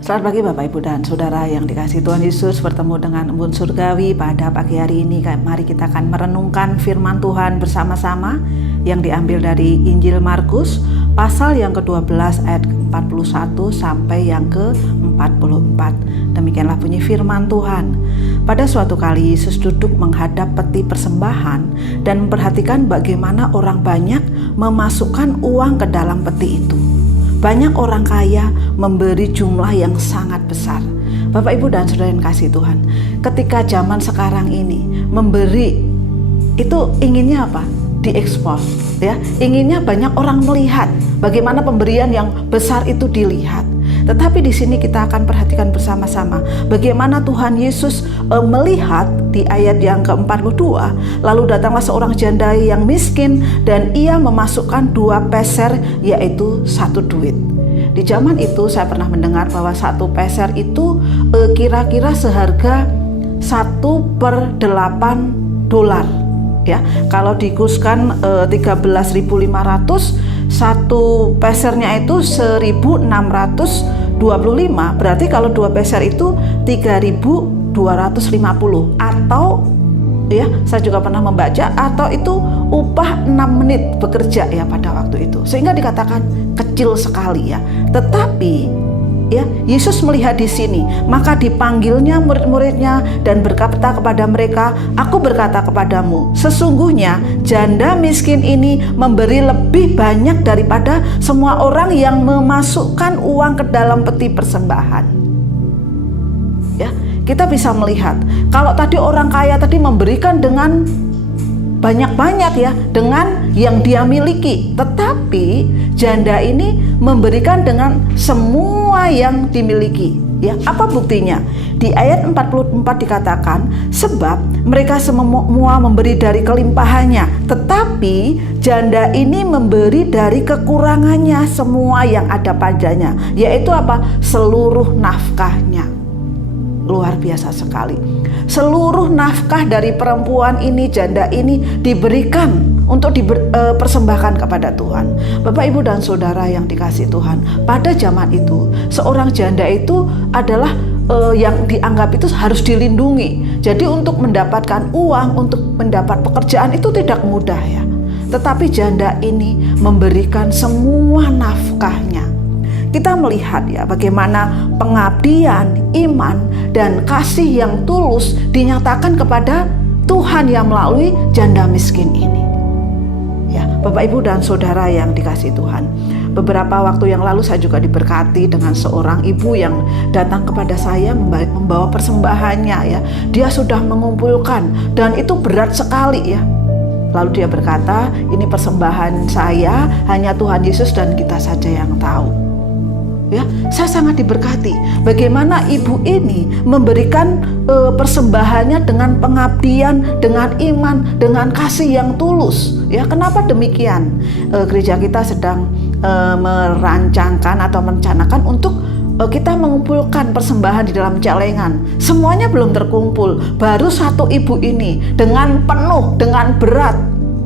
Selamat pagi Bapak Ibu dan Saudara yang dikasihi Tuhan Yesus. Bertemu dengan Embun Surgawi pada pagi hari ini. Mari kita akan merenungkan firman Tuhan bersama-sama yang diambil dari Injil Markus pasal yang ke-12 ayat 41 sampai yang ke-44. Demikianlah bunyi firman Tuhan. Pada suatu kali Yesus duduk menghadap peti persembahan dan memperhatikan bagaimana orang banyak memasukkan uang ke dalam peti itu. Banyak orang kaya memberi jumlah yang sangat besar. Bapak, Ibu, dan Saudara yang kasih Tuhan, ketika zaman sekarang ini memberi itu inginnya apa? Diekspos, ya. Inginnya banyak orang melihat bagaimana pemberian yang besar itu dilihat. Tetapi di sini kita akan perhatikan bersama-sama bagaimana Tuhan Yesus melihat di ayat yang ke-42, lalu datanglah seorang janda yang miskin dan ia memasukkan 2 peser, yaitu 1 duit. Di zaman itu saya pernah mendengar bahwa 1 peser itu kira-kira seharga 1/8 dolar. Ya, kalau dikurskan 13.500, 1 pesernya itu 1.625, berarti kalau 2 peser itu 3.250, atau ya saya juga pernah membaca atau itu upah 6 menit bekerja ya pada waktu itu, sehingga dikatakan kecil sekali ya. Tetapi ya, Yesus melihat di sini, maka dipanggilnya murid-muridnya dan berkata kepada mereka, "Aku berkata kepadamu, sesungguhnya janda miskin ini memberi lebih banyak daripada semua orang yang memasukkan uang ke dalam peti persembahan." Ya, kita bisa melihat kalau tadi orang kaya tadi memberikan dengan banyak-banyak ya, dengan yang dia miliki. Tetapi janda ini memberikan dengan semua yang dimiliki. Ya, apa buktinya? Di ayat 44 dikatakan, sebab mereka semua memberi dari kelimpahannya, tetapi janda ini memberi dari kekurangannya semua yang ada padanya, yaitu apa? Seluruh nafkahnya. Luar biasa sekali. Seluruh nafkah dari perempuan ini, janda ini diberikan untuk dipersembahkan kepada Tuhan. Bapak, Ibu, dan Saudara yang dikasih Tuhan, pada zaman itu seorang janda itu adalah yang dianggap itu harus dilindungi. Jadi untuk mendapatkan uang, untuk mendapat pekerjaan itu tidak mudah ya. Tetapi janda ini memberikan semua nafkahnya. Kita melihat ya bagaimana pengabdian, iman, dan kasih yang tulus dinyatakan kepada Tuhan yang melalui janda miskin ini. Ya, Bapak, Ibu, dan Saudara yang dikasihi Tuhan, beberapa waktu yang lalu saya juga diberkati dengan seorang ibu yang datang kepada saya membawa persembahannya ya. Dia sudah mengumpulkan dan itu berat sekali ya. Lalu dia berkata, "Ini persembahan saya, hanya Tuhan Yesus dan kita saja yang tahu." Ya, saya sangat diberkati bagaimana ibu ini memberikan persembahannya dengan pengabdian, dengan iman, dengan kasih yang tulus. Ya, kenapa demikian? Gereja kita sedang merancangkan atau merencanakan untuk kita mengumpulkan persembahan di dalam celengan. Semuanya belum terkumpul, baru 1 ibu ini dengan penuh, dengan berat.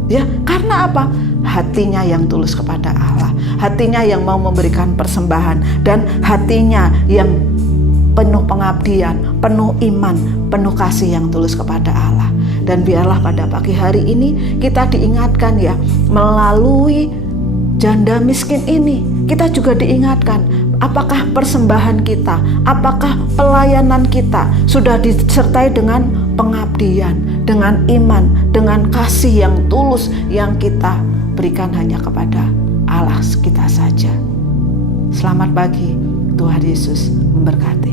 Ya, karena apa? Hatinya yang tulus kepada Allah, hatinya yang mau memberikan persembahan, dan hatinya yang penuh pengabdian, penuh iman, penuh kasih yang tulus kepada Allah. Dan biarlah pada pagi hari ini kita diingatkan ya, melalui janda miskin ini kita juga diingatkan, apakah persembahan kita, apakah pelayanan kita sudah disertai dengan pengabdian, dengan iman, dengan kasih yang tulus yang kita berikan hanya kepada Allah kita saja. Selamat pagi, Tuhan Yesus memberkati.